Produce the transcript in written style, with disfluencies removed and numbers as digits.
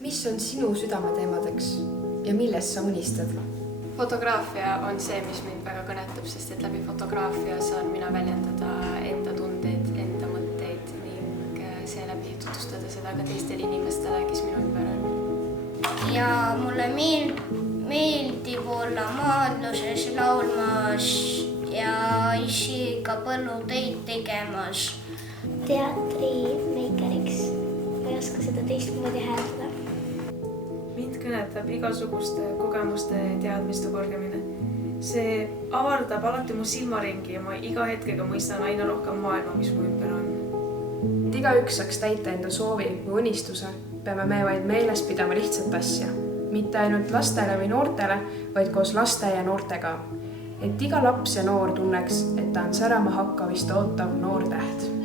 Mis on sinu südameteemadeks ja millest sa unistad? Fotograafia on see, mis mind väga kõnetab, sest et läbi fotograafia saan mina väljendada enda tundeid, enda mõtteid ning seeläbi tutvustada seda ka teistele inimestele, kes minu ümber on. Ja mulle meeldib olla maadluses laulmas ja isegi ka põllutöid tegemas. Teatrimeikeriks. Ma ei oska seda teistmoodi hääldada. Mind kõnetab igasuguste kogemuste ja teadmiste korgemine. See avardab alati mu silmaringi ja ma iga hetkega mõistan aina rohkem maailma, mis mu ümber on. Et igaüks saaks täita enda soovi või unistuse, peame me vaid meeles pidama lihtsat asja. Mitte ainult lastele või noortele, vaid koos laste ja noortega. Et iga laps ja noor tunneks, et ta on särama hakkavist ootav noor täht.